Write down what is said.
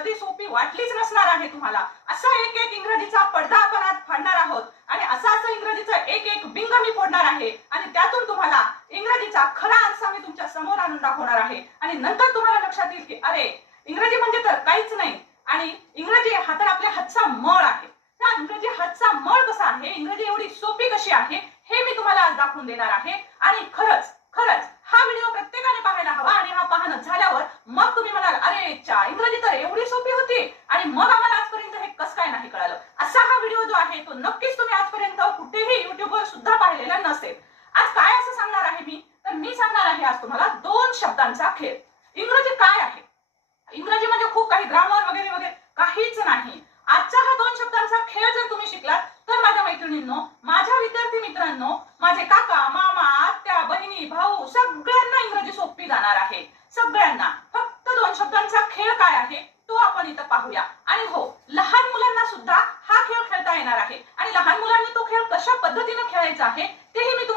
कधी सोपी वाटलीच नसणार आहे तुम्हाला। असा एक एक इंग्रजीचा पडदा आपण आज फाडणार आहोत आणि असं इंग्रजीचं एक एक बिंग मी फोडणार आहे आणि त्यातून तुम्हाला इंग्रजीचा खरा अर्थ मी तुमच्या समोर आणून दाखवणार आहे आणि नंतर तुम्हाला लक्षात येईल की अरे इंग्रजी म्हणजे तर काहीच नाही आणि इंग्रजी हा तर आपल्या हातचा मळ आहे। त्या इंग्रजी हातचा मळ कसा आहे, इंग्रजी एवढी सोपी कशी आहे हे मी तुम्हाला आज दाखवून देणार आहे। आणि खरंच खरंच हा व्हिडिओ प्रत्येकाने पाहायला हवा आणि हा पाहणं झाल्यावर मग तुम्ही म्हणाल अरे चा इंग्रजी तर एवढी सोपी होती आणि मग आम्हाला आजपर्यंत हे कसं काय नाही कळालं। असा हा व्हिडिओ जो आहे तो नक्कीच तुम्ही आजपर्यंत कुठेही युट्यूबवर सुद्धा पाहिलेला नसेल। आज काय असं सांगणार आहे मी, तर मी सांगणार आहे आज तुम्हाला दोन शब्दांचा खेळ। इंग्रजी काय आहे, इंग्रजी म्हणजे खूप काही ग्रामर वगैरे वगैरे काहीच नाही। आजचा हा दोन शब्दांचा खेळ जर तुम्ही शिकलात तर माझ्या मैत्रिणींनो, माझ्या विद्यार्थी मित्रांनो, माझे काका मामा आत्या बहिणी भाऊ सगळ्यांना इंग्रजी सोपी जाणार आहे, सगळ्यांना। फक्त दोन शब्दांचा खेळ काय आहे तो आपण इथं पाहूया। आणि हो, लहान मुलांना सुद्धा हा खेळ खेळता येणार आहे आणि लहान मुलांनी तो खेळ कशा पद्धतीने खेळायचा आहे तेही मी